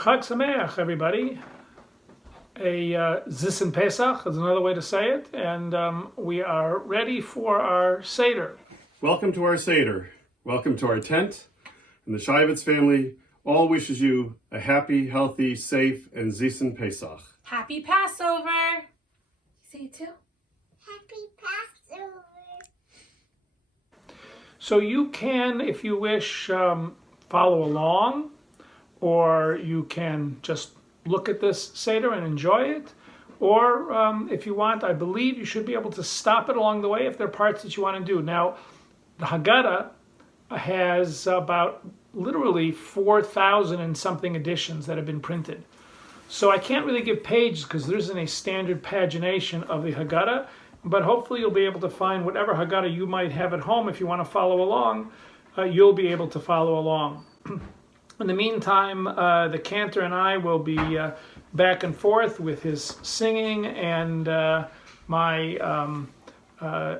Chag Sameach, everybody. Zis Pesach is another way to say it, and we are ready for our Seder. Welcome to our Seder. Welcome to our tent. And the Shivitz family all wishes you a happy, healthy, safe, and Zis Pesach. Happy Passover! Say it too. Happy Passover. So you can, if you wish, follow along, or you can just look at this Seder and enjoy it. Or if you want, I believe you should be able to stop it along the way if there are parts that you want to do. Now, the Haggadah has about literally 4,000 and something editions that have been printed. So I can't really give pages because there isn't a standard pagination of the Haggadah, but hopefully you'll be able to find whatever Haggadah you might have at home. If you want to follow along, you'll be able to follow along. In the meantime, the cantor and I will be back and forth with his singing and my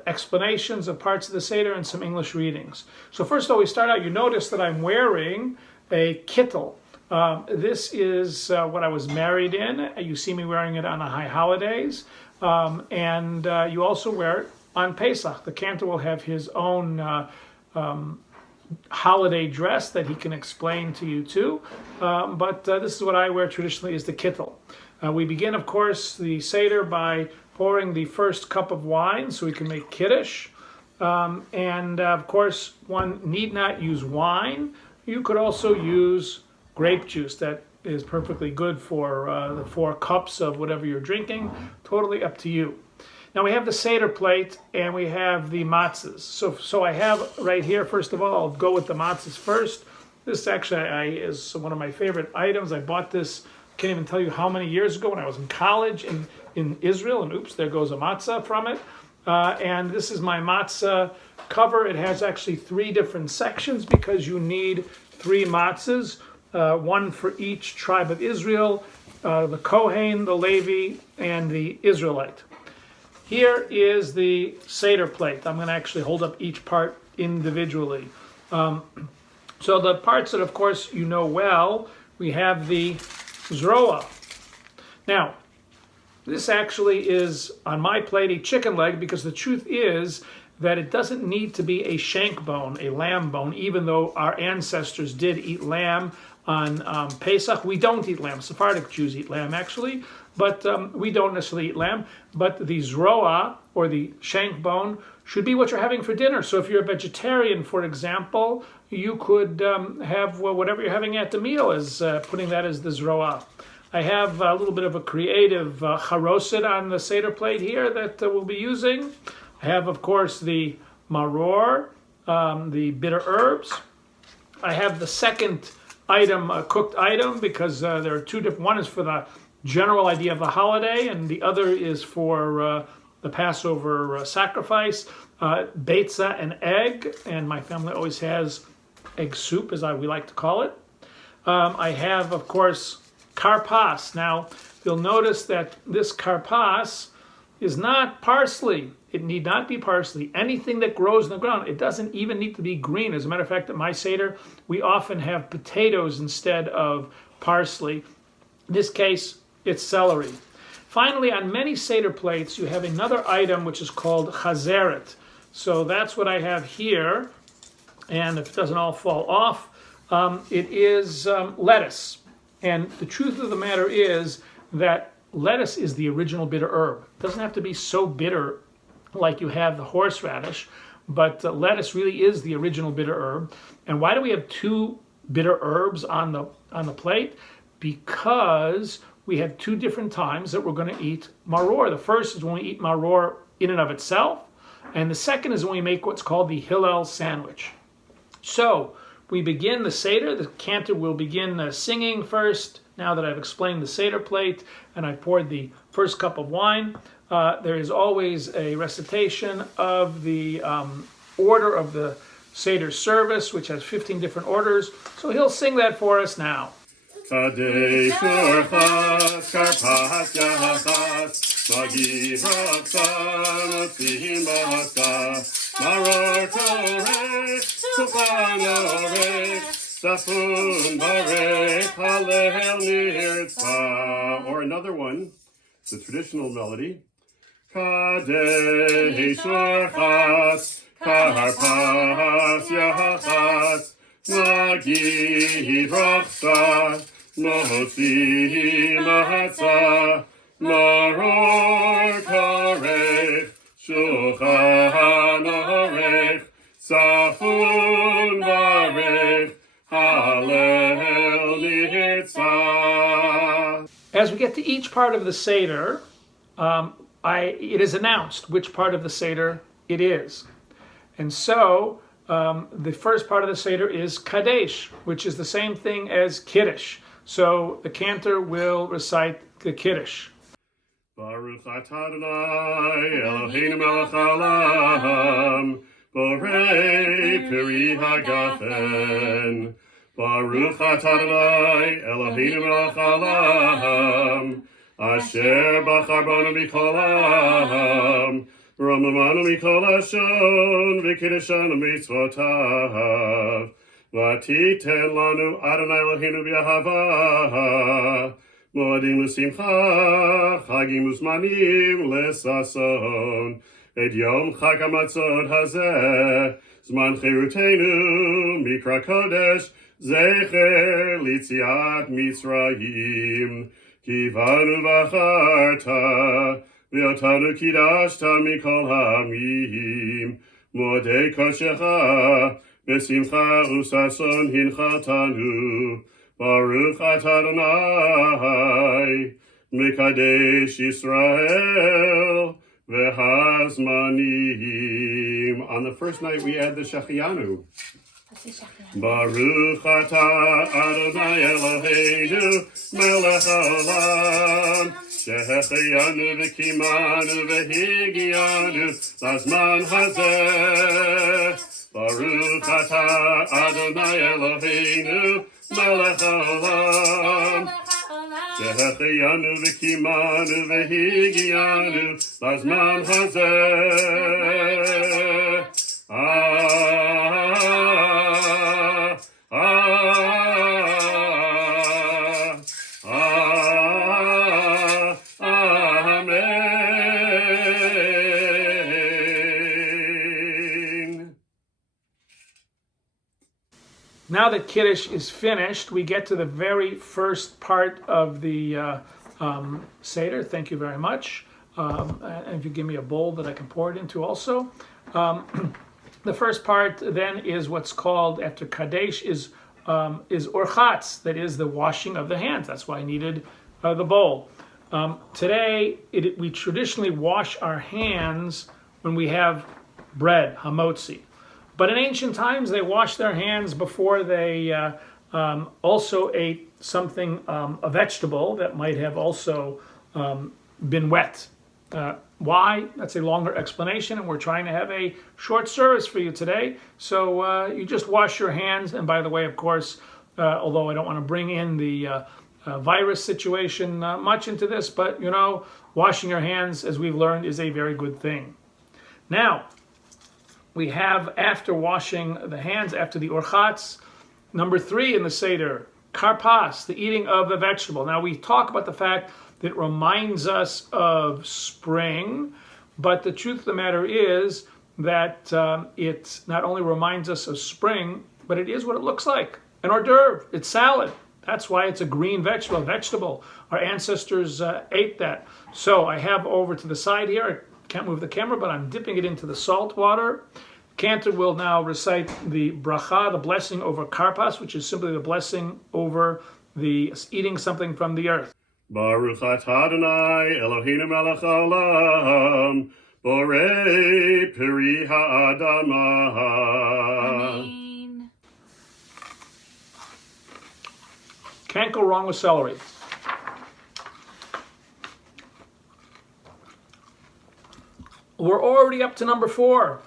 explanations of parts of the Seder and some English readings. So first of all, we start out, you notice that I'm wearing a kittel. This is what I was married in. You see me wearing it on the high holidays. And you also wear it on Pesach. The cantor will have his own holiday dress that he can explain to you too. But this is what I wear traditionally, is the kittel. We begin, of course, the Seder by pouring the first cup of wine so we can make Kiddush. And of course, one need not use wine. You could also use grape juice. That is perfectly good for the 4 cups of whatever you're drinking. Totally up to you. Now we have the Seder plate and we have the matzahs. So I have right here, first of all, I'll go with the matzahs first. This actually is one of my favorite items. I bought this, can't even tell you how many years ago when I was in college in Israel. And oops, there goes a matzah from it. And this is my matzah cover. It has actually 3 different sections because you need 3 matzahs. One for each tribe of Israel, the Kohen, the Levi, and the Israelite. Here is the Seder plate. I'm going to actually hold up each part individually. So the parts that, of course, you know well, we have the zroa. Now, this actually is, on my plate, a chicken leg, because the truth is that it doesn't need to be a shank bone, a lamb bone, even though our ancestors did eat lamb on Pesach. We don't eat lamb. Sephardic Jews eat lamb, actually, but we don't necessarily eat lamb. But the zroa, or the shank bone, should be what you're having for dinner. So if you're a vegetarian, for example, you could have whatever you're having at the meal as putting that as the zroa. I have a little bit of a creative charoset on the Seder plate here that we'll be using. I have, of course, the maror, the bitter herbs. I have the second item, a cooked item, because there are 2 different. One is for the general idea of the holiday, and the other is for the Passover sacrifice. Beitza, and egg, and my family always has egg soup, as we like to call it. I have, of course, karpas. Now, you'll notice that this karpas is not parsley. It need not be parsley. Anything that grows in the ground, it doesn't even need to be green. As a matter of fact, at my Seder, we often have potatoes instead of parsley. In this case, it's celery. Finally, on many Seder plates, you have another item which is called chazeret. So that's what I have here. And if it doesn't all fall off, it is lettuce. And the truth of the matter is that lettuce is the original bitter herb. It doesn't have to be so bitter like you have the horseradish, but lettuce really is the original bitter herb. And why do we have 2 bitter herbs on the plate? Because we have 2 different times that we're going to eat maror. The first is when we eat maror in and of itself, and the second is when we make what's called the Hillel sandwich. So we begin the Seder. The cantor will begin singing first. Now that I've explained the Seder plate and I poured the first cup of wine, there is always a recitation of the order of the Seder service, which has 15 different orders. So he'll sing that for us now. Tadei shorchas karpas yachas, magi haksa, motzim basa, maror torech, sufan orech, Safun Barech Halel Nirtza. Or another one, the traditional melody. Kadesh Orchas Karpas Yachas Nagi Rochsa Nosi Mahatza Maror Karech Shulchan Orech Safun Barech Halel Nirtza. As we get to each part of the Seder, it is announced which part of the Seder it is. And so the first part of the Seder is Kadesh, which is the same thing as Kiddush. So the cantor will recite the Kiddush. Baruch atah Adonai Eloheinu melech haolam borei peri hagafen. Baruch atah Adonai Eloheinu melech haolam asher bachar banu mikol ha'am ramamanu mikol hashon v'kiddeshanu mitzvotav v'titen lanu Adonai Eloheinu b'ahava moadim l'simcha chagim uzmanim l'sason et yom chag hamatzot hazeh zman chirutenu mikra kodesh zecher litziat mitzrayim Kivanu v'acharta, v'otanu kidashta mikol ha'amim, modei koshecha, v'simcha usason hinchatanu, Baruch atah Adonai, mekadesh Yisrael, v'hazmanim. On the first night we add the Shechiyanu. Baruch atah Adonai Eloheinu melech haolam shehecheyanu v'kimanu v'higianu lazman hazeh. Baruch atah Adonai Eloheinu melech haolam shehecheyanu v'kimanu v'higianu lazman hazeh. Now that Kiddush is finished, we get to the very first part of the Seder. Thank you very much. And if you give me a bowl that I can pour it into also. The first part then is what's called, after Kadesh, is Orchatz, that is the washing of the hands. That's why I needed the bowl. Today, we traditionally wash our hands when we have bread, hamotzi. But in ancient times, they washed their hands before they also ate something, a vegetable that might have also been wet. Why? That's a longer explanation, and we're trying to have a short service for you today. So you just wash your hands. And by the way, of course, although I don't want to bring in the virus situation much into this, but you know, washing your hands, as we've learned, is a very good thing. Now, we have, after washing the hands, after the orchatz, number 3 in the Seder, karpas, the eating of the vegetable. Now, we talk about the fact that it reminds us of spring, but the truth of the matter is that it not only reminds us of spring, but it is what it looks like, an hors d'oeuvre. It's salad. That's why it's a green vegetable. Our ancestors ate that. So I have over to the side here, can't move the camera, but I'm dipping it into the salt water. Cantor will now recite the bracha, the blessing over karpas, which is simply the blessing over the eating something from the earth. Baruch atah Adonai Eloheinu melech haolam borei peri ha'adamah. Amen. Can't go wrong with celery. We're already up to number 4.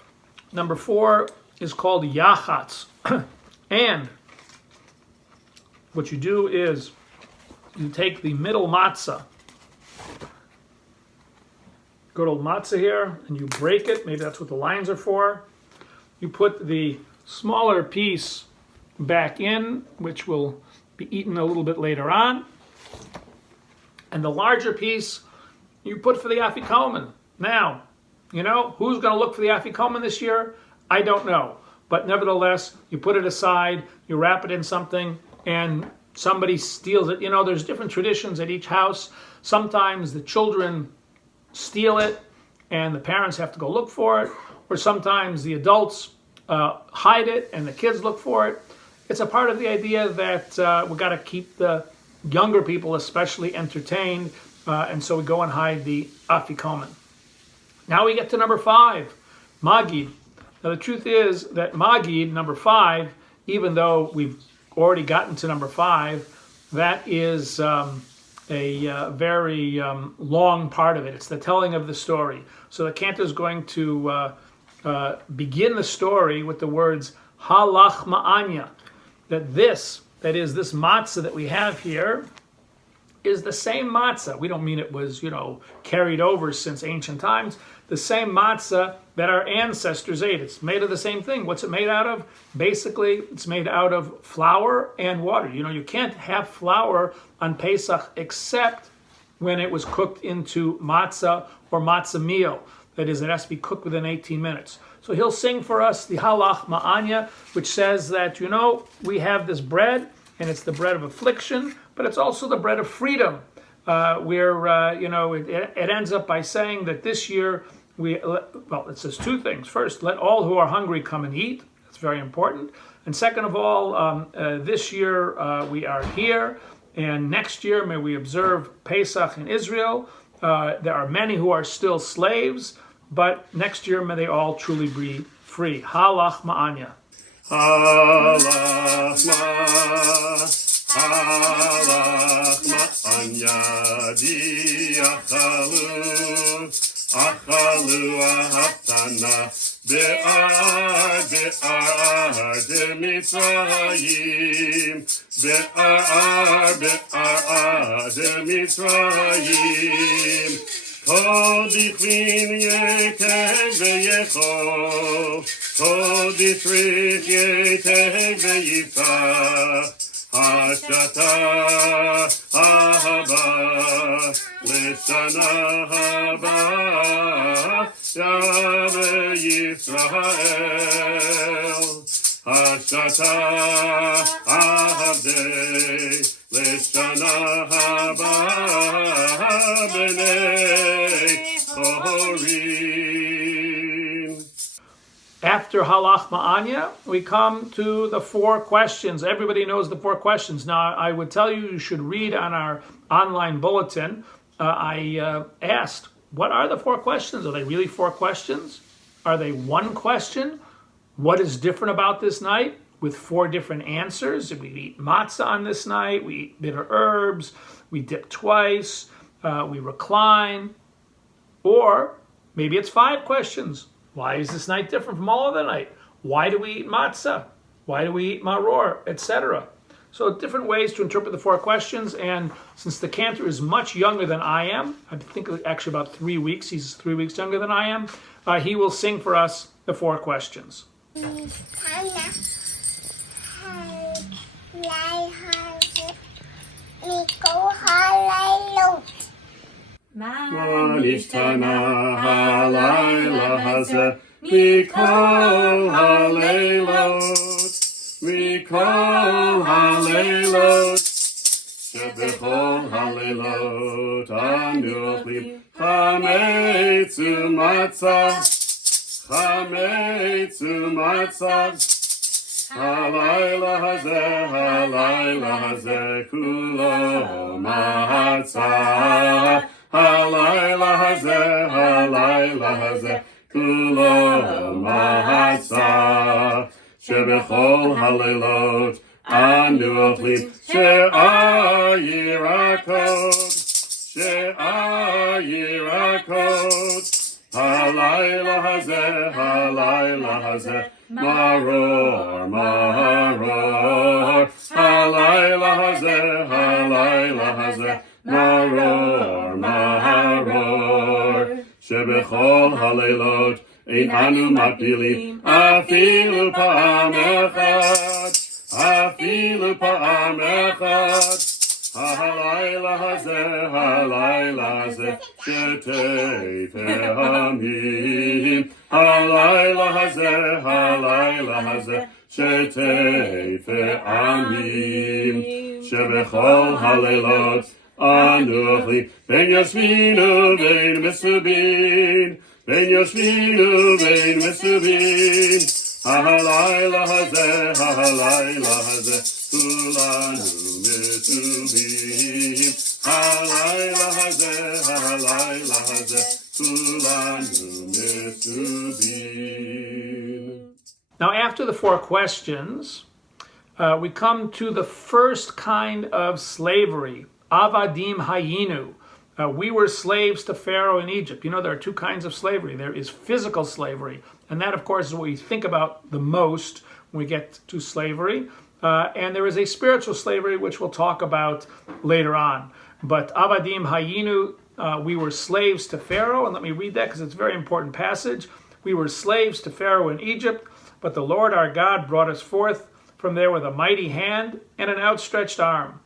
Number 4 is called yachatz. And what you do is you take the middle matzah, good old matzah here, and you break it. Maybe that's what the lines are for. You put the smaller piece back in, which will be eaten a little bit later on. And the larger piece you put for the afikomen. Now, who's going to look for the afikomen this year? I don't know. But nevertheless, you put it aside, you wrap it in something, and somebody steals it. There's different traditions at each house. Sometimes the children steal it, and the parents have to go look for it. Or sometimes the adults hide it, and the kids look for it. It's a part of the idea that we've got to keep the younger people especially entertained, and so we go and hide the afikomen. Now we get to number 5, Magid. Now the truth is that Magid, number 5, even though we've already gotten to number 5, that is a very long part of it. It's the telling of the story. So the cantor is going to begin the story with the words halach ma'anya, that this matzah that we have here is the same matzah. We don't mean it was, carried over since ancient times. The same matzah that our ancestors ate. It's made of the same thing. What's it made out of? Basically, it's made out of flour and water. You can't have flour on Pesach except when it was cooked into matzah or matzah meal. That is, it has to be cooked within 18 minutes. So he'll sing for us the halach ma'anya, which says that, we have this bread, and it's the bread of affliction, but it's also the bread of freedom. It ends up by saying that this year, it says 2 things. First, let all who are hungry come and eat. That's very important. And second of all, this year we are here, and next year may we observe Pesach in Israel. There are many who are still slaves, but next year may they all truly be free. Halach ma'anya. Halach ma'anya achalu ahatana be'ar Mitzrayim be'ar Mitzrayim Kol dichlin yetev v'yechol Kol dichrich yetev v'yifach Hashata haba L'shana haba Yame Yisrael Hashata ahavdei L'shana haba B'nei Chorin. After halach ma'anya, we come to the 4 questions. Everybody knows the 4 questions. Now, I would tell you should read on our online bulletin. I asked, what are the 4 questions? Are they really 4 questions? Are they 1 question? What is different about this night? With 4 different answers. We eat matzah on this night. We eat bitter herbs. We dip twice. We recline. Or maybe it's 5 questions. Why is this night different from all other night? Why do we eat matzah? Why do we eat maror, etc.? So different ways to interpret the 4 questions. And since the cantor is much younger than I am, I think actually about 3 weeks, he's 3 weeks younger than I am, he will sing for us the 4 questions. Manishtana halayla hazeh mikol haleilot shebechol haleilot anu ochlim chametz umatzah halayla hazeh kulo matzah Halayla hazeh, kulo matzah, shebechol haleilot, anu ochlim, she'ar yirakot, halayla hazeh, maror, halayla hazeh, maror, shebechol haleilot, ein anu mapilim, afilu pa'am echad, אפילו פעם אחת. הלילה הזה, שתי פעמים. הלילה הזה, שתי פעמים. שבכל הלילות אנוכי בין יושבין ובין מסובין. בין יושבין ובין מסובין. הלילה הזה, כולנו מסובים. הלילה הזה, כולנו מסובים. Now, after the four questions, we come to the first kind of slavery, avadim hayinu. We were slaves to Pharaoh in Egypt. You know, there are two kinds of slavery. There is physical slavery, and that, of course, is what we think about the most when we get to slavery. And there is a spiritual slavery, which we'll talk about later on. But avadim hayinu, we were slaves to Pharaoh, and let me read that because it's a very important passage. We were slaves to Pharaoh in Egypt, but the Lord our God brought us forth from there with a mighty hand and an outstretched arm.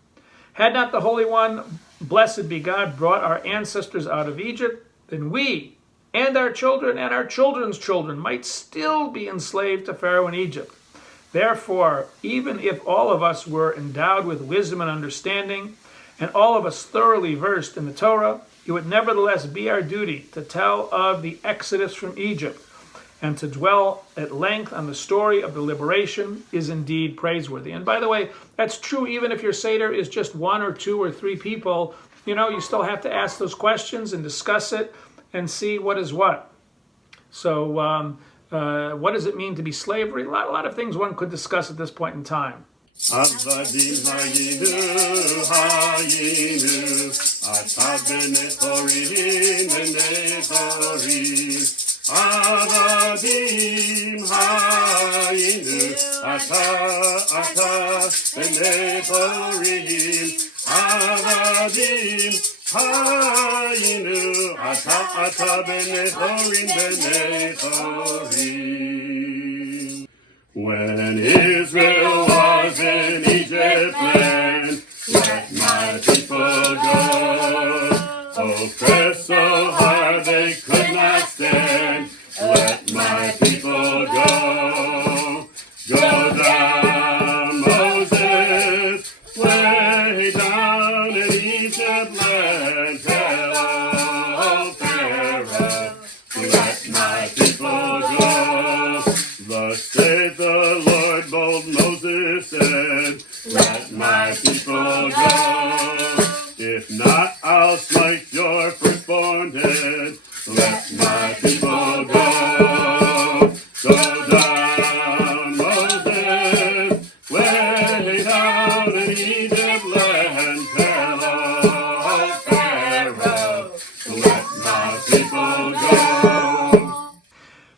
Had not the Holy One, blessed be God, brought our ancestors out of Egypt, then we and our children and our children's children might still be enslaved to Pharaoh in Egypt. Therefore, even if all of us were endowed with wisdom and understanding, and all of us thoroughly versed in the Torah, it would nevertheless be our duty to tell of the exodus from Egypt, and to dwell at length on the story of the liberation is indeed praiseworthy. And by the way, that's true even if your Seder is just one or two or three people. You know, you still have to ask those questions and discuss it and see what is what. So what does it mean to be slavery? A lot of things one could discuss at this point in time. Avadim hayinu, ata benechorim, Avadim hayinu, ata benechorim. Avadim hayinu, ata benechorim. When Israel was in Egypt land, let my people go. Oppressed so hard they could not stand. Let my people go. Go down, Moses, way down in Egypt land. Tell old Pharaoh, let my people go. Thus saith the Lord, bold Moses said, let my people go. If not, I'll smite your firstborn dead. Let my people go. Go down, Moses, way down in Egypt land. Tell old Pharaoh, let my people go.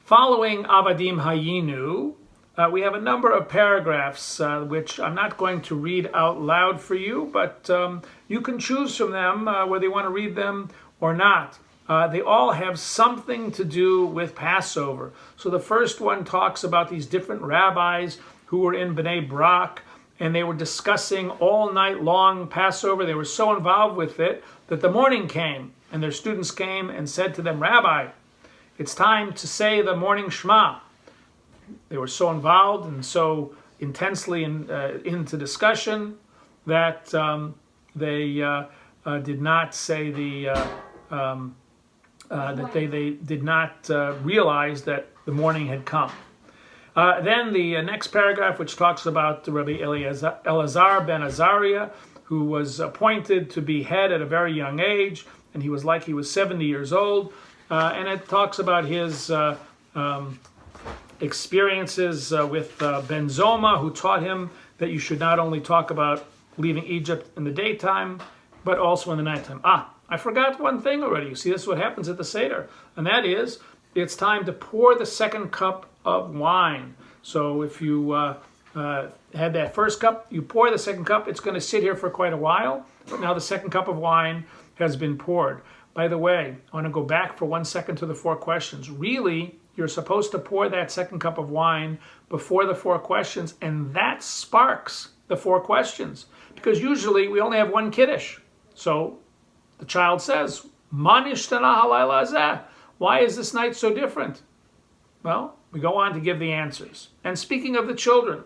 Following Avadim Hayinu, we have a number of paragraphs which I'm not going to read out loud for you, but you can choose from them whether you want to read them or not. They all have something to do with Passover. So the first one talks about these different rabbis who were in Bnei Brak, and they were discussing all night long Passover. They were so involved with it that the morning came, and their students came and said to them, Rabbi, it's time to say the morning Shema. They were so involved and so intensely into discussion that they did not say they did not realize that the morning had come. Then the next paragraph, which talks about Rabbi Elazar ben Azariah, who was appointed to be head at a very young age, and he was 70 years old, and it talks about his experiences with Ben Zoma, who taught him that you should not only talk about leaving Egypt in the daytime, but also in the nighttime. I forgot one thing already. You see, this is what happens at the Seder, and that is it's time to pour the second cup of wine. So if you had that first cup, you pour the second cup. It's going to sit here for quite a while, but now the second cup of wine has been poured. By the way, I want to go back for 1 second to the four questions. Really, you're supposed to pour that second cup of wine before the 4 questions, and that sparks the 4 questions. Because usually we only have one Kiddush. So the child says, "Ma nishtana halayla hazeh?" Why is this night so different? Well, we go on to give the answers. And speaking of the children,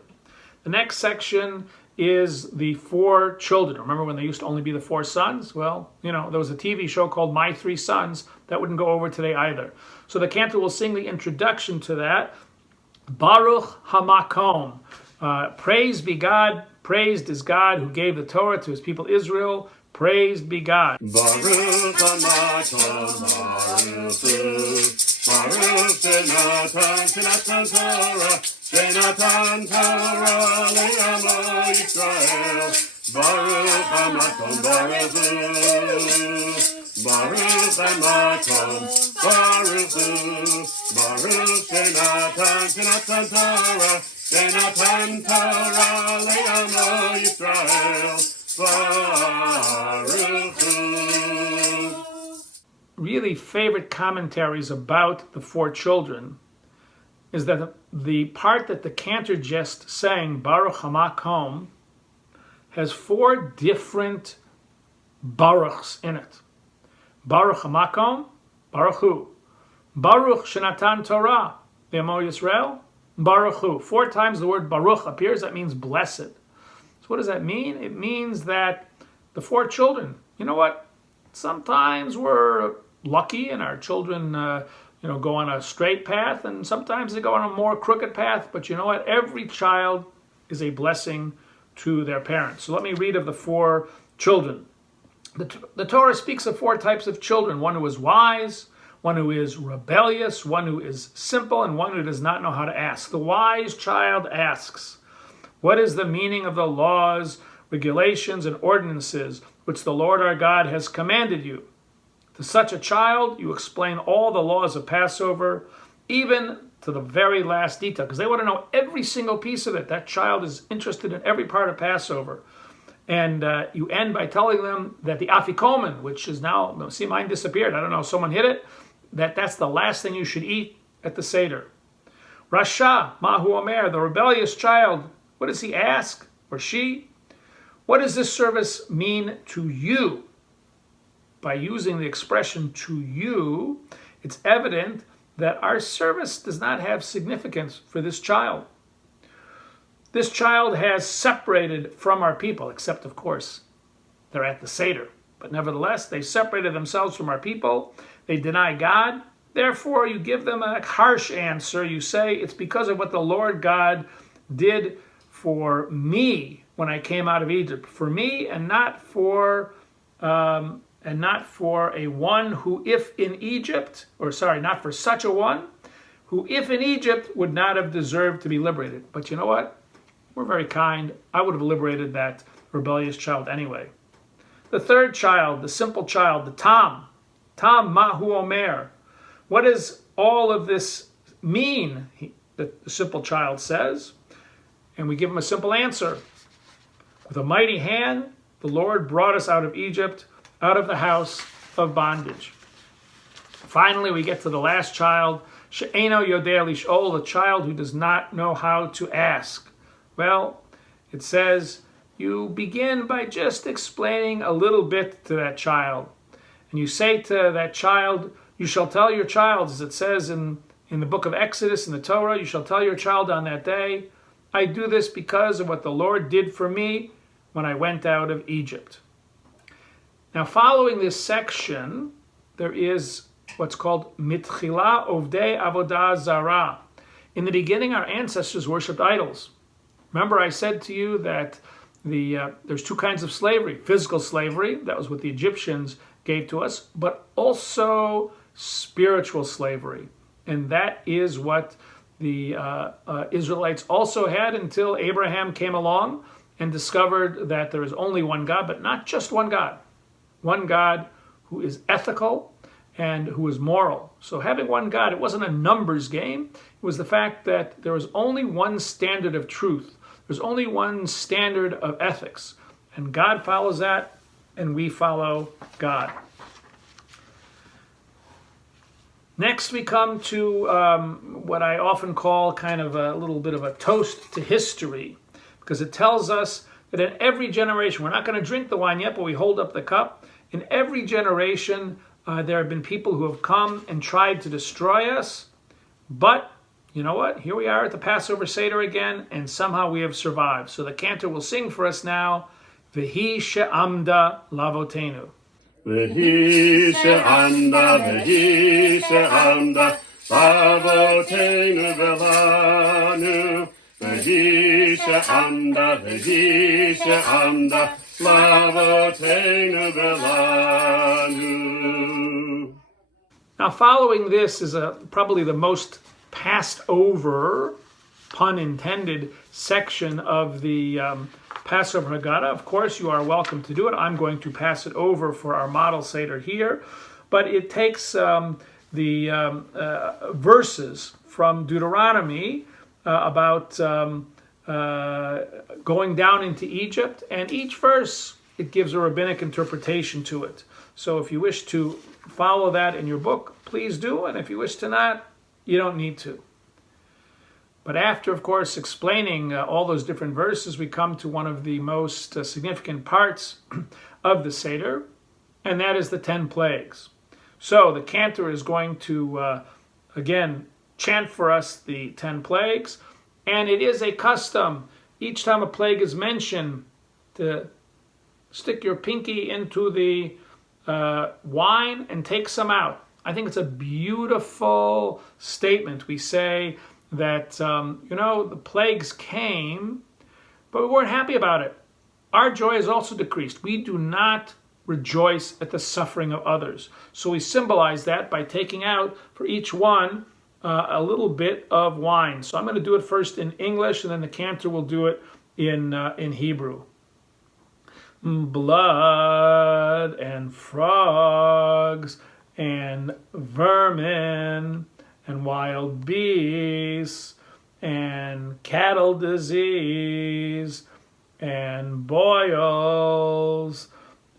the next section is the 4 children. Remember when there used to only be the 4 sons? Well, there was a TV show called My 3 Sons. That wouldn't go over today either. So the cantor will sing the introduction to that. Baruch Hamakom. Praised be God. Praised is God who gave the Torah to his people Israel. Praised be God. Baruch Hamakom, Baruch Hu, Baruch Shenatan Torah, Shenatan Torah le'amo Yisrael. Baruch Hamakom, Baruch Hu, Baruch Hamakom, Baruch Hu, Baruch Shenatan Torah, Shenatan Torah le'amo Yisrael. Really favorite commentaries about the 4 children is that the part that the cantor just sang, Baruch Hamakom, has 4 different Baruchs in it. Baruch Hamakom, Baruch Hu. Baruch Shenatan Torah, Le'amo Yisrael, Baruch Hu. 4 times the word Baruch appears, that means blessed. So what does that mean? It means that the 4 children, you know what? Sometimes we're lucky and our children, go on a straight path, and sometimes they go on a more crooked path. But you know what? Every child is a blessing to their parents. So let me read of the 4 children. The Torah speaks of 4 types of children. One who is wise, one who is rebellious, one who is simple, and one who does not know how to ask. The wise child asks, "What is the meaning of the laws, regulations, and ordinances which the Lord our God has commanded you?" To such a child, you explain all the laws of Passover, even to the very last detail, because they want to know every single piece of it. That child is interested in every part of Passover. And you end by telling them that the afikomen, which is now, see, mine disappeared. I don't know, someone hit it. That's the last thing you should eat at the Seder. Rasha, Mahu Omer, the rebellious child, what does he ask, or she? What does this service mean to you? By using the expression "to you," it's evident that our service does not have significance for this child. This child has separated from our people, except, of course, they're at the Seder. But nevertheless, they separated themselves from our people. They deny God. Therefore, you give them a harsh answer. You say, it's because of what the Lord God did for me when I came out of Egypt. For me, and not for a one who, if in Egypt, not for such a one, who, if in Egypt, would not have deserved to be liberated. But you know what? We're very kind. I would have liberated that rebellious child anyway. The 3rd child, the simple child, the Tam Mahu Omer. What does all of this mean? The simple child says, and we give him a simple answer. With a mighty hand, the Lord brought us out of Egypt, out of the house of bondage. Finally, we get to the last child, She'eno Yodea Lish'ol, the child who does not know how to ask. Well, it says, you begin by just explaining a little bit to that child. And you say to that child, you shall tell your child, as it says in the book of Exodus in the Torah, you shall tell your child on that day, I do this because of what the Lord did for me when I went out of Egypt. Now, following this section, there is what's called Mitchila Ovdei Avodah Zarah. In the beginning, our ancestors worshipped idols. Remember, I said to you that there's 2 kinds of slavery. Physical slavery, that was what the Egyptians gave to us, but also spiritual slavery. And that is what the Israelites also had until Abraham came along and discovered that there is only one God, but not just one God. One God who is ethical and who is moral. So having one God, it wasn't a numbers game. It was the fact that there was only one standard of truth. There's only one standard of ethics. And God follows that, and we follow God. Next, we come to what I often call kind of a little bit of a toast to history, because it tells us that in every generation, we're not going to drink the wine yet, but we hold up the cup. In every generation, there have been people who have come and tried to destroy us, but you know what? Here we are at the Passover Seder again, and somehow we have survived. So the cantor will sing for us now, V'hi she'amda lavotenu. V'hi she'amda, lavotenu v'lanu. V'hi she'amda, lavotenu v'lanu. Now following this is probably the most passed over, pun intended, section of the Passover Haggadah. Of course, you are welcome to do it. I'm going to pass it over for our model Seder here. But it takes the verses from Deuteronomy about going down into Egypt, and each verse, it gives a rabbinic interpretation to it. So if you wish to follow that in your book, please do, and if you wish to not, you don't need to. But after, of course, explaining all those different verses, we come to one of the most significant parts of the Seder, and that is the 10 plagues. So the cantor is going to, again, chant for us the 10 plagues, and it is a custom, each time a plague is mentioned, to stick your pinky into the wine and take some out. I think it's a beautiful statement. We say that, the plagues came, but we weren't happy about it. Our joy is also decreased. We do not rejoice at the suffering of others. So we symbolize that by taking out for each one a little bit of wine. So I'm going to do it first in English, and then the cantor will do it in Hebrew. Blood and frogs and vermin and wild beasts and cattle disease and boils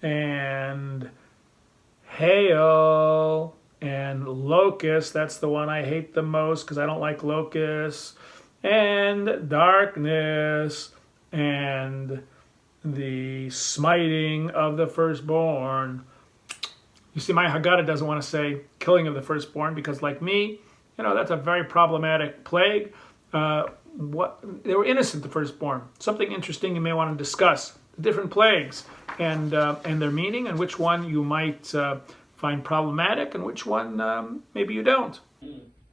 and hail and locusts. That's the one I hate the most because I don't like locusts. And darkness and the smiting of the firstborn. You see, my Haggadah doesn't want to say killing of the firstborn because, like me, that's a very problematic plague. They were innocent, the firstborn. Something interesting you may want to discuss: the different plagues and their meaning, and which one you might find problematic, and which one maybe you don't.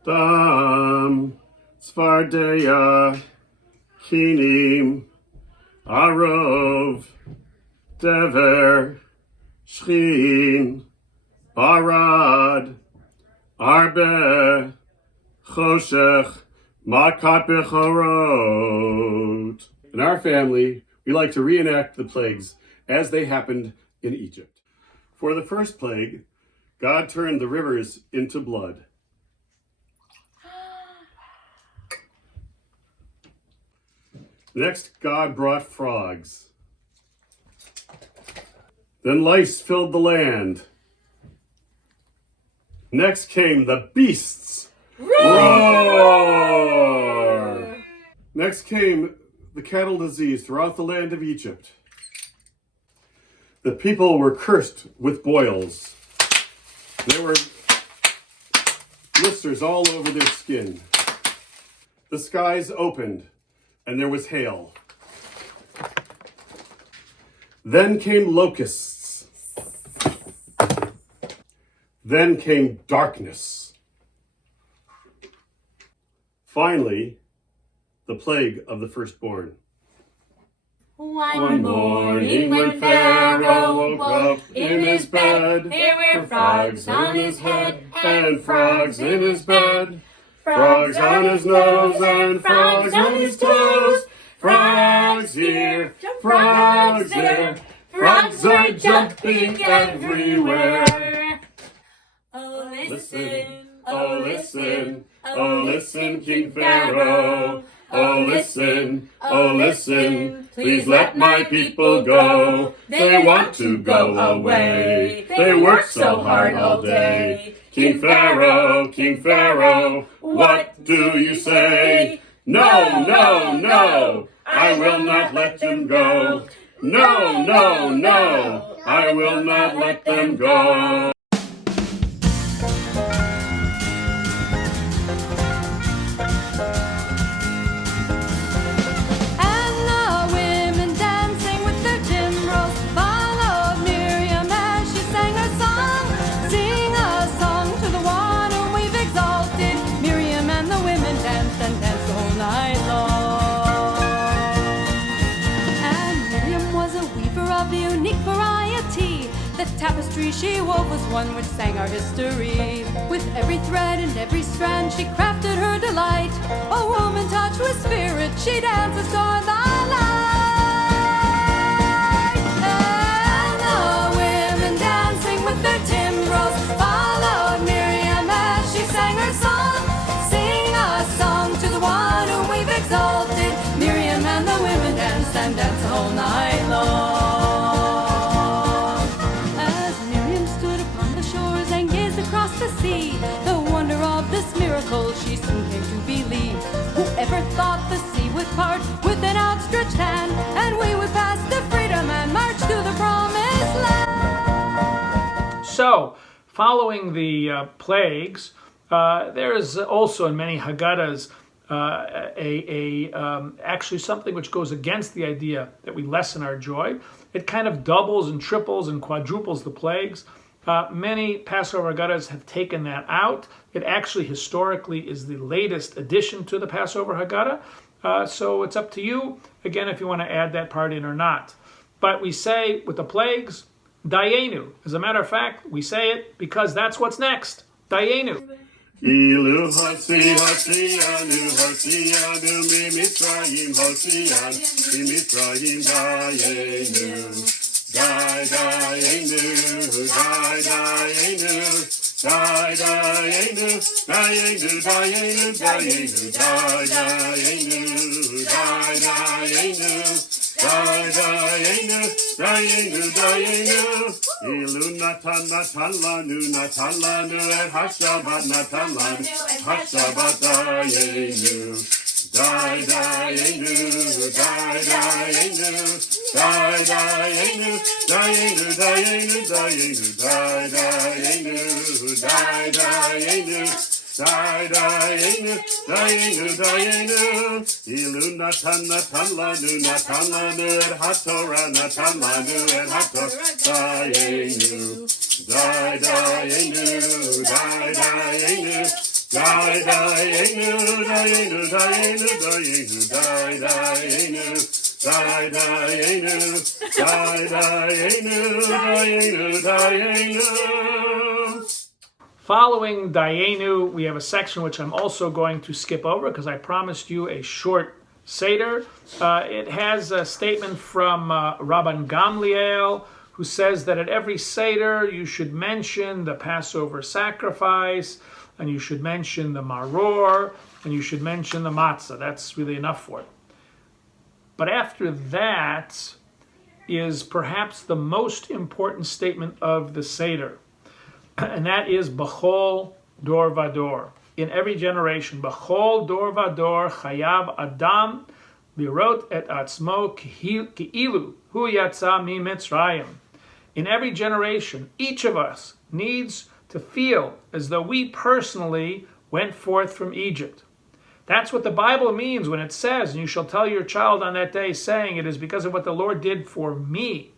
Dam, Svardeya, Kinim, Arov, Dever, Shchin, Barad, Arbe, Choshech, Makat Bechorot. In our family, we like to reenact the plagues as they happened in Egypt. For the first plague, God turned the rivers into blood. Next, God brought frogs. Then lice filled the land. Next came the beasts. Roar! Next came the cattle disease throughout the land of Egypt. The people were cursed with boils. There were blisters all over their skin. The skies opened, and there was hail. Then came locusts. Then came darkness. Finally, the plague of the firstborn. One morning when Pharaoh woke up in his bed, there were frogs on his head and frogs in his bed. Frogs on his nose and frogs on his toes. Frogs here, frogs there. Frogs are jumping everywhere. Oh, listen, Oh, listen, oh, listen, King Pharaoh. Oh, listen, please let my people go. They want to go away. They work so hard all day. King Pharaoh, what do you say? No, no, no, I will not let them go. No, no, no, I will not let them go. The tapestry she wove was one which sang our history. With every thread and every strand she crafted her delight. A woman touched with spirit, she dances toward the light. And the women dancing with their timbrels followed Miriam as she sang her song. Sing a song to the one whom we've exalted. Miriam and the women danced and danced all night long. The sea, the wonder of this miracle she soon came to believe. Whoever thought the sea would part with an outstretched hand, and we would pass to freedom and march to the promised land. So, following the plagues, there is also in many Haggadahs actually something which goes against the idea that we lessen our joy. It kind of doubles and triples and quadruples the plagues. Many Passover Haggadahs have taken that out. It actually historically is the latest addition to the Passover Haggadah. So it's up to you, again, if you want to add that part in or not. But we say with the plagues, Dayenu. As a matter of fact, we say it because that's what's next. Dayenu. Ilu Hosianu, mi Mitzrayim Dayenu. Dayenu, Ilu Natan lanu et Hashabat Natan lanu, Hashabat Dayenu. Dayenu, Ilu Natan lanu et HaTorah Natan lanu et HaTorah Dayenu. Dayenu. Following Dayenu, we have a section which I'm also going to skip over because I promised you a short Seder. It has a statement from Rabban Gamliel, who says that at every Seder you should mention the Passover sacrifice, and you should mention the maror, and you should mention the matzah. That's really enough for it. But after that is perhaps the most important statement of the Seder, and that is B'chol Dor Vador. In every generation, B'chol Dor Vador Chayav Adam Lirot et Atzmo Ki'ilu Hu Yatsa Mi Mitzrayim. In every generation, each of us needs to feel as though we personally went forth from Egypt. That's what the Bible means when it says, and you shall tell your child on that day, saying, it is because of what the Lord did for me.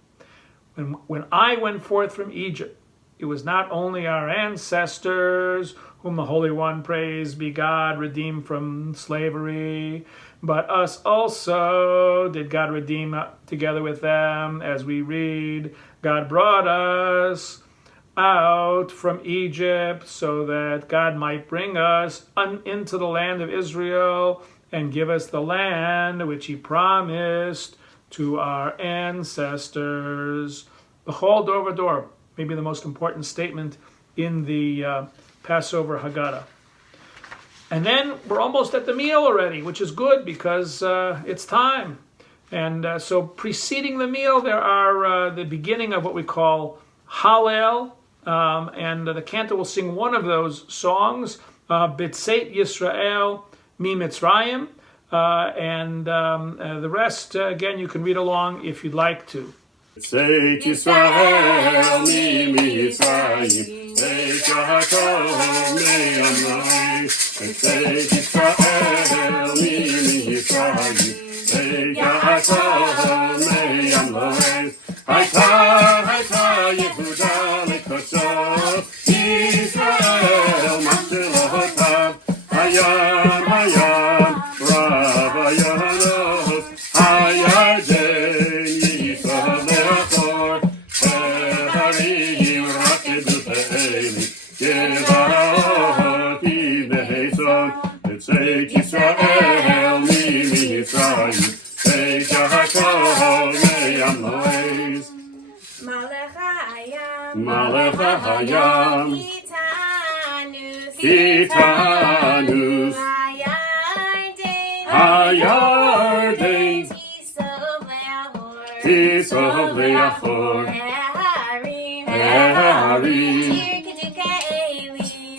When I went forth from Egypt, it was not only our ancestors, whom the Holy One, praise be God, redeemed from slavery, but us also did God redeem together with them. As we read, God brought us out from Egypt so that God might bring us into the land of Israel and give us the land which he promised to our ancestors. B'chol Dor Vador, maybe the most important statement in the Passover Haggadah. And then we're almost at the meal already, which is good because it's time. And so preceding the meal, there are the beginning of what we call Hallel, and the cantor will sing one of those songs, B'tzeit Yisrael Mi Mitzrayim, and the rest, again, you can read along if you'd like to. B'tzeit Yisrael mi Mitzrayim, Beit Yaakov me'amai. B'tzeit Yisrael mi Mitzrayim, Beit Yaakov me'amai. Hayta Yehuda lekosov, Yisrael machshelotav. Hayam rav hayanos, hayarden yisrael leachor. Beharim rakedu be'eli, yevaot ibneison. B'tzeit Yisrael mi Mitzrayim, Beit Yaakov me'amlois. Malach hayam, Titanus, hayarden, Tisov leachor, Beharim,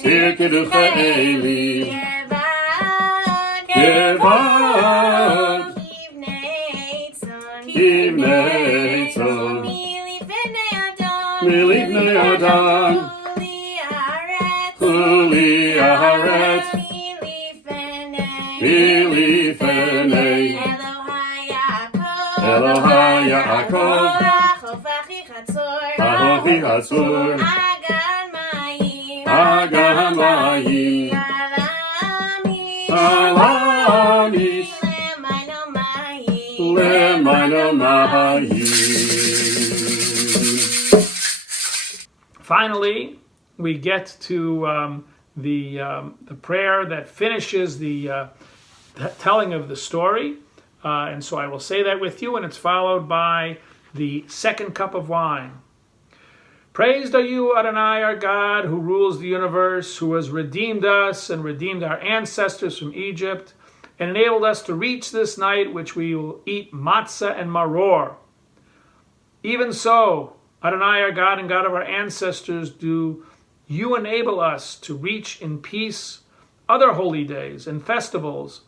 Tirkeducha Eli, Yevad, Kivneitson, Milivnei Adam, Huli Aharet, Milifnei, Elohai Yaakov, Ahochi Hatzor, Agamayim, Alamish, Lemainomahayim. Finally, we get to the prayer that finishes the telling of the story. And so I will say that with you, and it's followed by the second cup of wine. Praised are you, Adonai, our God, who rules the universe, who has redeemed us and redeemed our ancestors from Egypt, and enabled us to reach this night, which we will eat matzah and maror. Even so, Adonai, our God and God of our ancestors, do you enable us to reach in peace other holy days and festivals,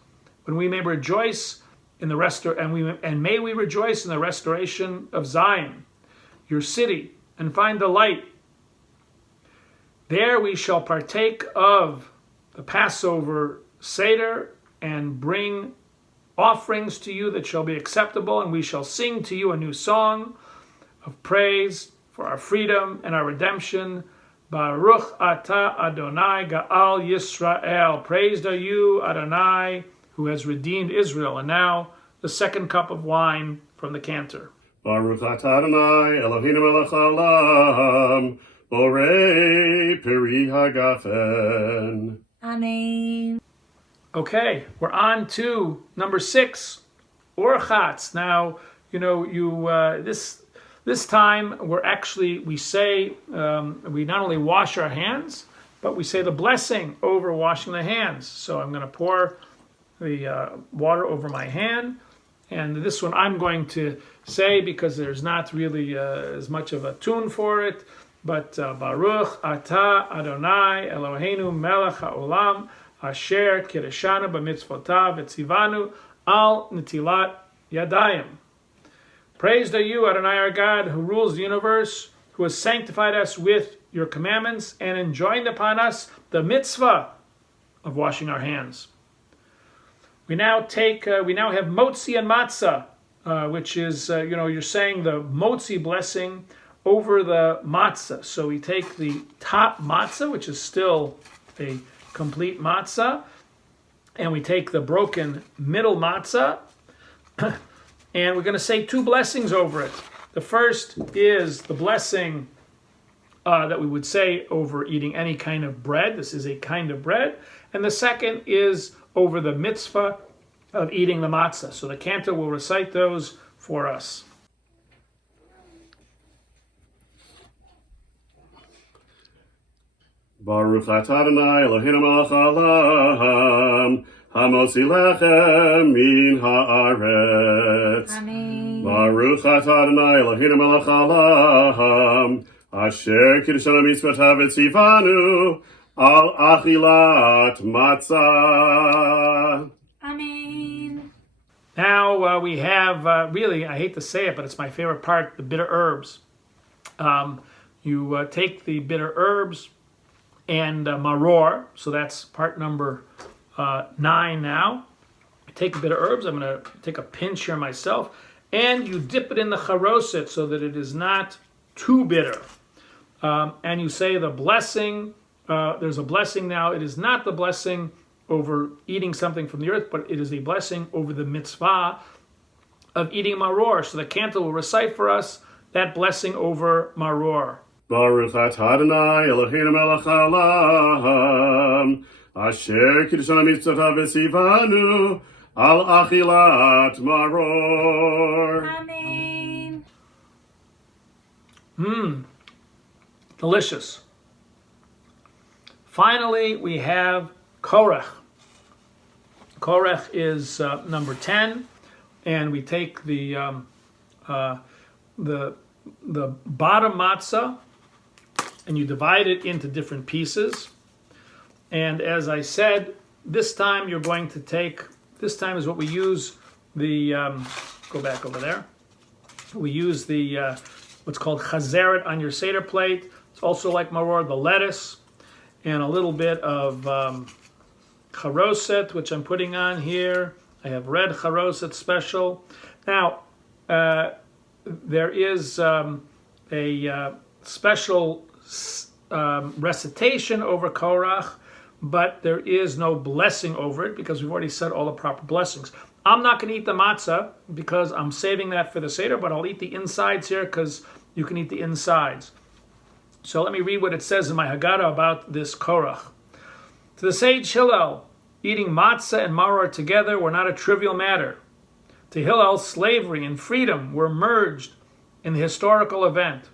when we may rejoice in the and may we rejoice in the restoration of Zion, your city, and find delight. There we shall partake of the Passover Seder and bring offerings to you that shall be acceptable, and we shall sing to you a new song of praise for our freedom and our redemption. Baruch atah Adonai Ga'al Yisrael. Praised are you, Adonai, who has redeemed Israel. And now the second cup of wine from the cantor. Baruch atah Adonai Eloheinu melech haolam, borei peri hagafen. Amen. Okay, we're on to number 6, orchatz. Now, this time we say, we not only wash our hands, but we say the blessing over washing the hands. So I'm going to pour the water over my hand, and this one I'm going to say because there's not really as much of a tune for it, but Baruch atah Adonai Eloheinu melech haolam, asher kireshanu b'mitzvotav etzivanu al netilat yadayim. Praised are you, Adonai our God, who rules the universe, who has sanctified us with your commandments and enjoined upon us the mitzvah of washing our hands. We now have motzi and matzah, which is, you're saying the motzi blessing over the matzah. So we take the top matzah, which is still a complete matzah, and we take the broken middle matzah, and we're going to say 2 blessings over it. The first is the blessing that we would say over eating any kind of bread. This is a kind of bread. And the second is over the mitzvah of eating the matzah. So the cantor will recite those for us. Baruch atah Adonai Eloheinu melech haolam, hamotzi lechem min haaretz. Amen. Baruch atah Adonai Eloheinu melech haolam, asher kiddushanu mitzvotav etzivanu al achilat matzah. Amen. Now we have, really, I hate to say it, but it's my favorite part, the bitter herbs. You take the bitter herbs and maror, so that's part number 9 now. You take the bitter herbs, I'm going to take a pinch here myself, and you dip it in the charoset so that it is not too bitter. And you say the blessing, there's a blessing now, it is not the blessing over eating something from the earth, but it is a blessing over the mitzvah of eating maror. So the cantor will recite for us that blessing over maror. Baruch atah Adonai Eloheinu melech haolam, asher kiddushanu mitzvotav etzivanu al achilat maror. Amen. Delicious. Finally, we have korech. Korech is number 10, and we take the bottom matzah and you divide it into different pieces. And as I said, this time you're going to take, this time is what we use the, go back over there. We use the, what's called chazeret on your Seder plate. It's also like maror, the lettuce, and a little bit of charoset, which I'm putting on here. I have red charoset special. Now, there is a special recitation over korach, but there is no blessing over it because we've already said all the proper blessings. I'm not going to eat the matzah because I'm saving that for the Seder, but I'll eat the insides here because you can eat the insides. So let me read what it says in my Haggadah about this korach. To the sage Hillel, eating matzah and maror together were not a trivial matter. To Hillel, slavery and freedom were merged in the historical event.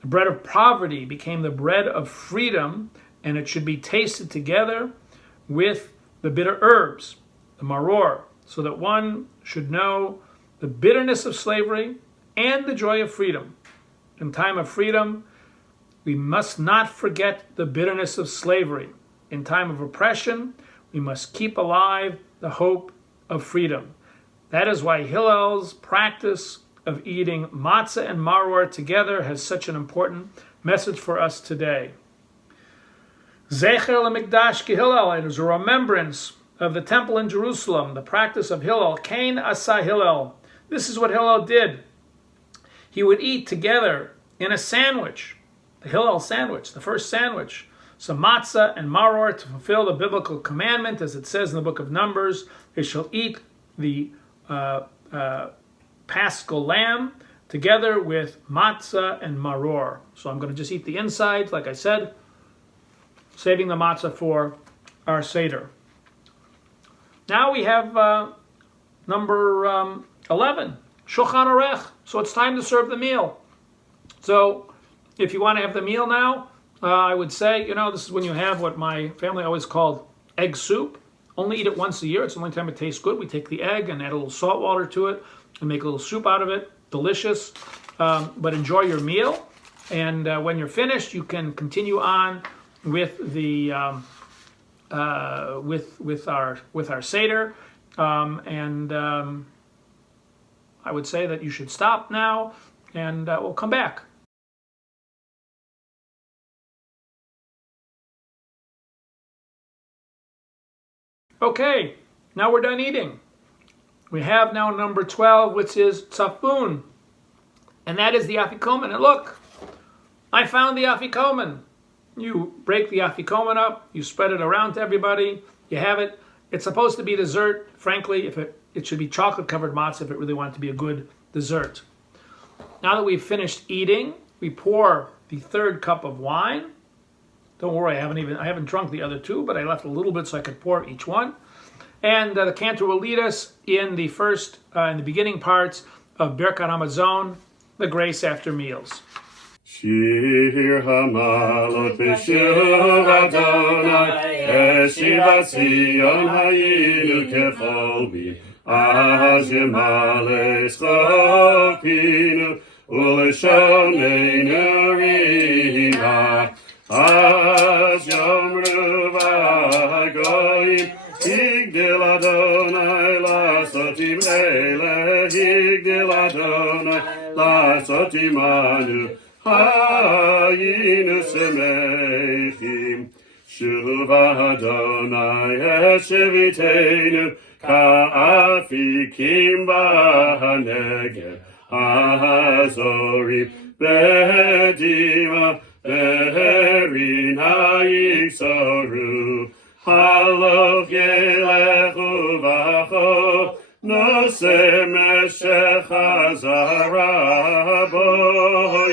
The bread of poverty became the bread of freedom, and it should be tasted together with the bitter herbs, the maror, so that one should know the bitterness of slavery and the joy of freedom. In time of freedom, we must not forget the bitterness of slavery. In time of oppression, we must keep alive the hope of freedom. That is why Hillel's practice of eating matzah and maror together has such an important message for us today. Zecher l'mikdash ki Hillel, it is a remembrance of the temple in Jerusalem, the practice of Hillel. Kain asa Hillel. This is what Hillel did. He would eat together in a sandwich, the Hillel sandwich, the first sandwich, some matzah and maror to fulfill the biblical commandment, as it says in the book of Numbers, they shall eat the paschal lamb together with matzah and maror. So I'm going to just eat the insides, like I said, saving the matzah for our Seder. Now we have number 11, Shulchan Aruch. So it's time to serve the meal. So if you want to have the meal now, I would say, this is when you have what my family always called egg soup. Only eat it once a year. It's the only time it tastes good. We take the egg and add a little salt water to it and make a little soup out of it. Delicious. But enjoy your meal. And when you're finished, you can continue on with the with our Seder. I would say that you should stop now, and we'll come back. Okay, now we're done eating. We have now number 12, which is tzafun, and that is the afikomen. And look, I found the afikomen. You break the afikomen up, you spread it around to everybody, you have it. It's supposed to be dessert. Frankly, if it should be chocolate-covered matzah if it really wanted to be a good dessert. Now that we've finished eating, we pour the third cup of wine. Don't worry, I haven't drunk the other two, but I left a little bit so I could pour each one. And the cantor will lead us in the beginning parts of Birkat Hamazon, the grace after meals. Shir hamalot b'shuv Adonai, Eshivat Zion hayinu kecholbi, Az yemale tzchokinu, Uleshonenu rina, Az yomru v'hagoyim, Higdil Adonai lasotim ele, Higdil Adonai lasotim anu, Hayinu semechim, Shuv Adonai eshevitenu, Ka'afikim b'haneged, Hazorim b'dima, Be'erin ha'yiksoru, Haloch yelechu v'acho, Nose meshech hazara bo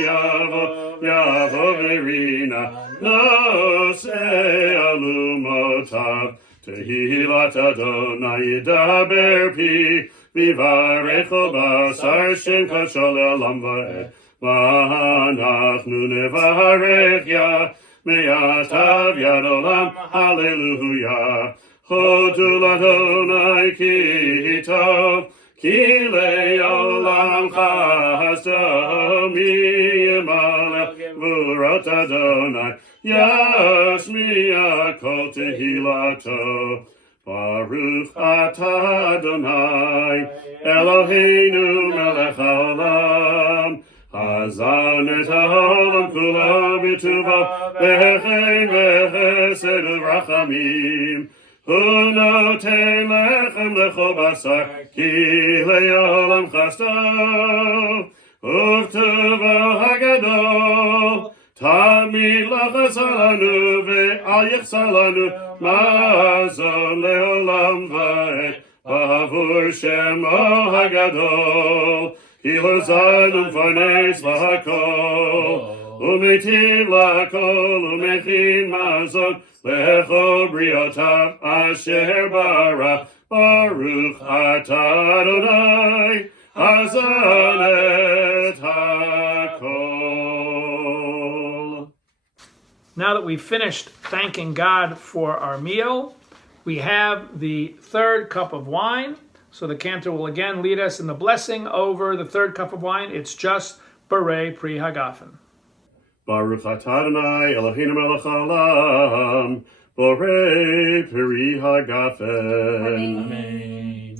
yavo verina, Nose alumotav, Tehilat Adonai yidaber pi, Vivarecho basar shem kashol elam va'ed, V'anachnu nevarech ya, Me'atav yad olam, Hallelujah. Hodu l'Adonai ki tov, ki le'olam chasdo, mi yimalech v'urot Adonai, yasmi'a kol tehilato. Baruch atah Adonai, Eloheinu melech haolam, Hazan et haolam kulo b'tuvo, v'chein v'chesed u'rachamim, Hu noten lechem lechol basar, ki le'olam chasdo, u'v'tuvo hagadol, Tamid lachas alanu ve'al yichsar lanu, mazon le'olam va'ed, b'havur shemo hagadol, ki lo zaynu farnes l'hakol, u'metiv l'hakol, u'mechin mazon, Lecho briotav asher bara, Baruch atah Adonai, Hazan et hakol. Now that we've finished thanking God for our meal, we have the third cup of wine. So the cantor will again lead us in the blessing over the third cup of wine. It's just Berei Pri Hagafen. Baruch atah Adonai Eloheinu melech haolam, Borei Pri Hagafen. Amen.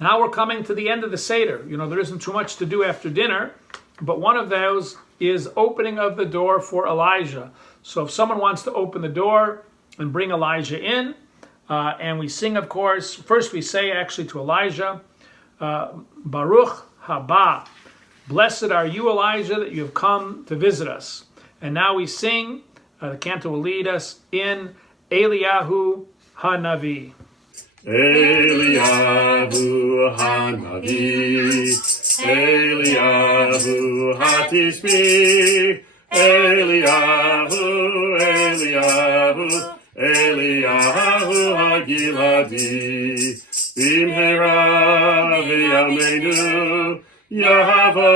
Now we're coming to the end of the Seder. You know, there isn't too much to do after dinner, but one of those is opening of the door for Elijah. So if someone wants to open the door and bring Elijah in, and we sing, of course, first we say actually to Elijah, Baruch haba, blessed are you, Elijah, that you have come to visit us. And now we sing, the cantor will lead us in Eliyahu HaNavi. Eliyahu HaNavi, Eliyahu HaTishbi, Eliyahu, Eliyahu, Eliyahu HaGiladi, Bimhera v'yameinu, Yahavo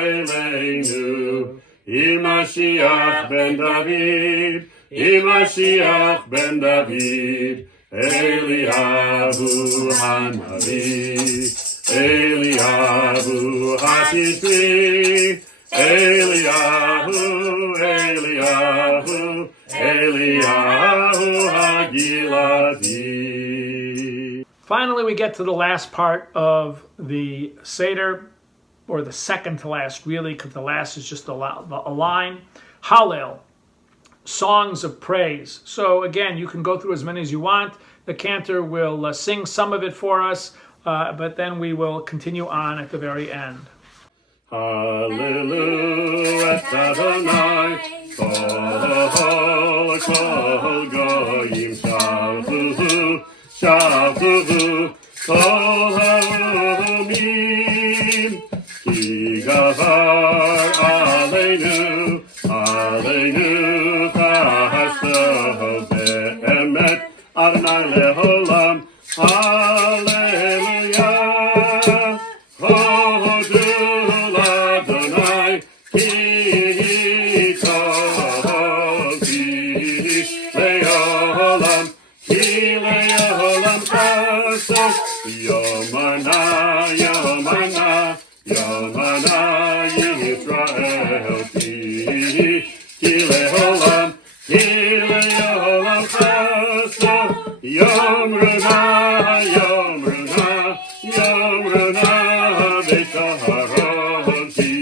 Eleinu, Imashiach ben David, Imashiach ben David, Eliyahu HaNavi, Eliyahu HaTishbi, Eliyahu, Eliyahu, Eliyahu HaGiladi. Finally, we get to the last part of the Seder, or the second to last, really, because the last is just a line. Hallel, songs of praise. So again, you can go through as many as you want. The cantor will sing some of it for us, but then we will continue on at the very end. Hallelujah, Adonai, kol goyim shalchuhu, shalchuhu, kol ha'umim, ki gavar aleinu, aleinu chasdo be'emet, Adonai leholam, hallelujah. Hodu l'Adonai, Ki tov, Ki le'olam, Ki le'olam chesed, Yomana, Yomana, Yomana Yisrael, Ki le'olam chesed, Yomruna, Yomruna, Yomruna b'sharon, Ki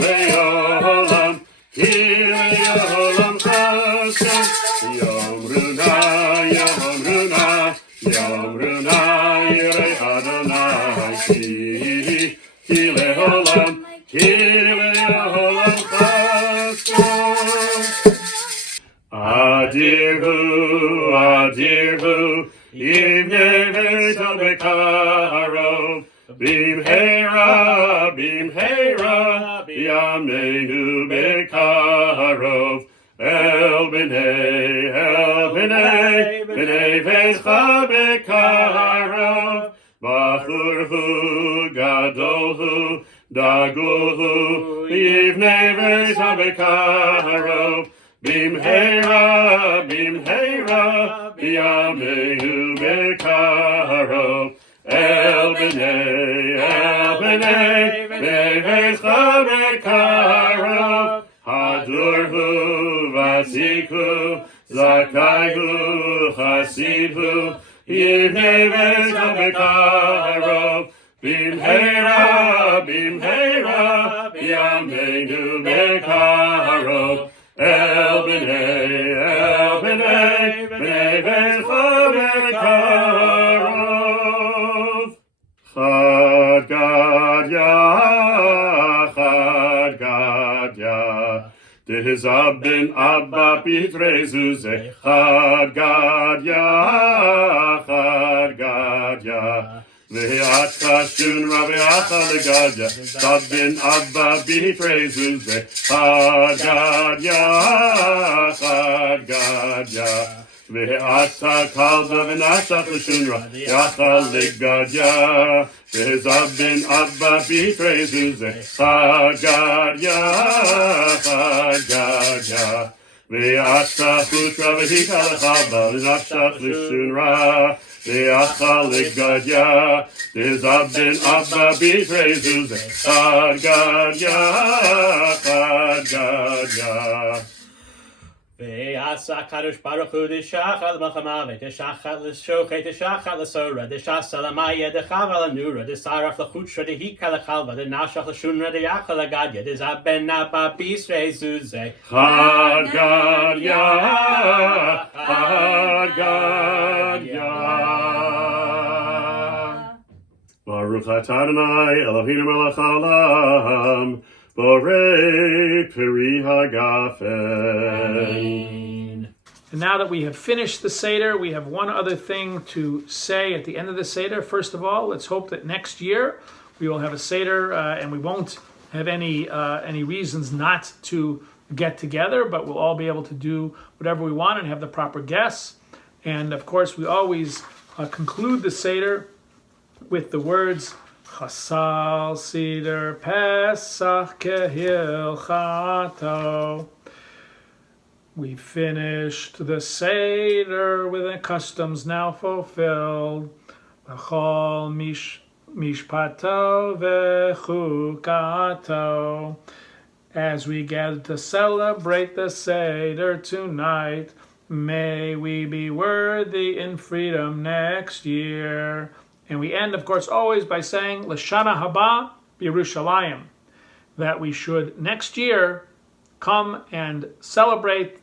le'olam chesed, Yomruna, Yomruna, Yomruna Yirei Adonai, Ki le'olam chesed. Adirhu, Adirhu, Yivnei Beito Bekarov, Bimheira, Bimheira, Yameinu Bekarov, El B'nei Beitcha Bekarov, Bachurhu, Gadolhu, Dagulhu, Yivnei Beitcha Bekarov, Bimheira, Bimheira, Yameinu Bekarov, El B'nei Beitcha Bekarov, Hadurhu, Vasiku, Zakaihu, Chasidhu, Yivnei Beitcha Bekarov, Bimheira, Bimheira, Yameinu Bekarov, El B'nei Beitcha Bekarov. Chad Gadya, Chad Gadya, Dehizab ben Abba Pitrezuze, Chad Gadya, Chad Gadya, Ve'atcha Shunra Ve'acha Legadya, Zab ben Abba Pitrezuze, Chad Gadya, Chad Gadya, Ve'atcha Kalda Ve'nashach L'Shunra, Yacha Legadya, Ve'zab ben Abba Pitrezuze, Chad Gadya, Chad Gadya, Ve'atcha Chutra Ve'hika L'Chaba, Ve'nashach L'Shunra, Ve'acha Legadya, Ve'zab ben Abba Pitrezuze, Chad Gadya, Chad Gadya. Ve'asa Kadosh Baruch Hu D'shachal B'chama Ve'teshachal L'shochet T'shachal L'sora D'shasa L'maya D'chaval L'nura D'saraf L'chutra D'hika L'chalva D'nashach L'shunra D'yachal L'gadya D'zab ben Abba B'Yisrei Zuzeh Chad Gadya, Chad Gadya. Baruch atah Adonai Eloheinu melech haolam, borei peri hagafen. And now that we have finished the Seder, we have one other thing to say at the end of the Seder. First of all, let's hope that next year we will have a Seder and we won't have any reasons not to get together, but we'll all be able to do whatever we want and have the proper guests. And of course, we always conclude the Seder with the words Chasal Seder Pesach Kehilchato. We finished the Seder with the customs now fulfilled. V'chol mishpato v'chukato. As we gather to celebrate the Seder tonight, may we be worthy in freedom next year. And we end, of course, always by saying L'shana haba b'Yerushalayim, that we should next year come and celebrate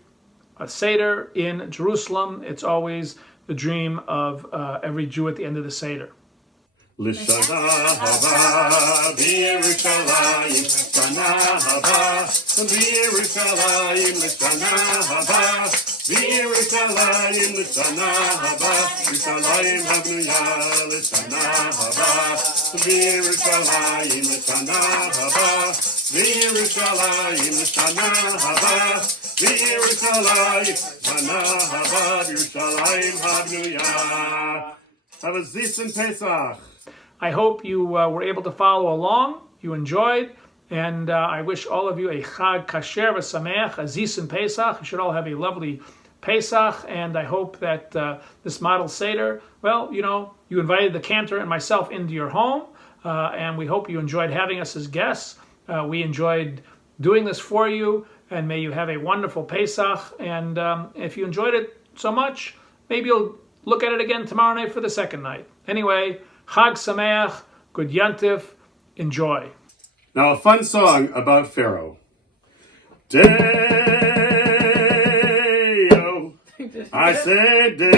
a Seder in Jerusalem. It's always the dream of every Jew at the end of the Seder. L'shana haba b'Yerushalayim, Shana haba b'Yerushalayim, L'shana haba b'Yerushalayim, L'shana haba Yerushalayim habnuya, L'shana haba b'Yerushalayim, L'shana haba b'Yerushalayim, L'shana haba b'Yerushalayim, L'shana haba b'Yerushalayim habnuya. Have a decent Pesach. I hope you were able to follow along, you enjoyed, and I wish all of you a Chag Kasher v'Sameach, a Zis Pesach. You should all have a lovely Pesach, and I hope that this model Seder, well, you invited the cantor and myself into your home, and we hope you enjoyed having us as guests. We enjoyed doing this for you, and may you have a wonderful Pesach. And if you enjoyed it so much, maybe you'll look at it again tomorrow night for the second night. Anyway, Chag Sameach, good Yantif, enjoy. Now a fun song about Pharaoh. Day-o, I said day-o.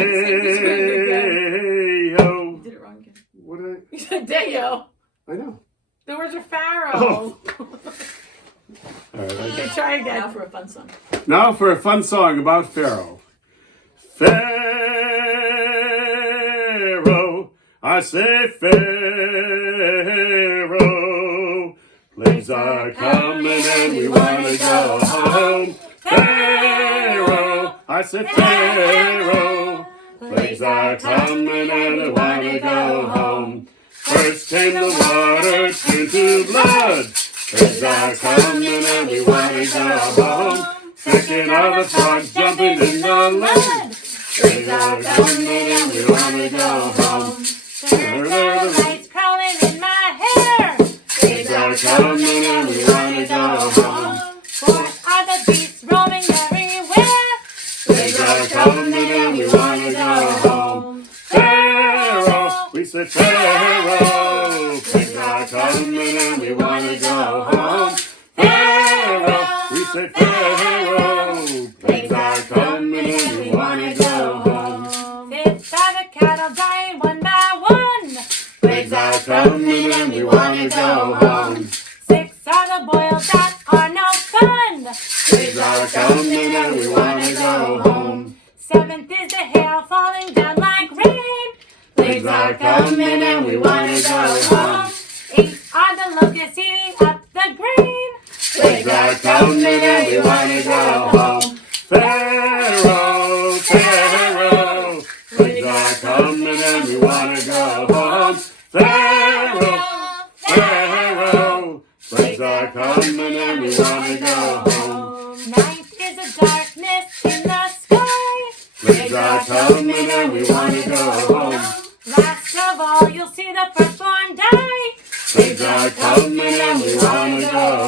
Did it wrong again. What did You said Deo. I know. The words are Pharaoh. Oh. All right, Okay, try again. Now for a fun song. Now for a fun song about Pharaoh. Pharaoh, I say Pharaoh. Plagues are coming and we want to go home. Pharaoh, I say Pharaoh. Plagues are coming and we want to go home. First came the water, turned to blood. Plagues are coming and we want to go home. Second are the frogs jumping in the mud. Plagues are coming and we want to go home. Third are the lights crawling in my hair. plagues are coming and we want to go home. Fourth are the beasts roaming everywhere. Plagues are coming and we want to go home. Pharaoh, we say Pharaoh. Plagues are coming and we want to go home. Pharaoh, we say Pharaoh. Plagues are coming and we want to go home. Fifth are the cattle dying one by one. Plagues are coming and we want to go home. Sixth are the boils that are no fun. Plagues are coming and we want to go home. Seventh is the hail falling down like rain. Plagues are coming and we want to go home. Eighth are the locusts eating up the grain. Plagues are coming and we want to go home. Pharaoh, Pharaoh. Plagues are coming and we want to go home. Pharaoh, Pharaoh. Plagues are coming and we want to go home. Ninth is a darkness in the sky. Plagues are coming and we want to go home. Last of all, you'll see the firstborn die. Plagues are coming and we want to go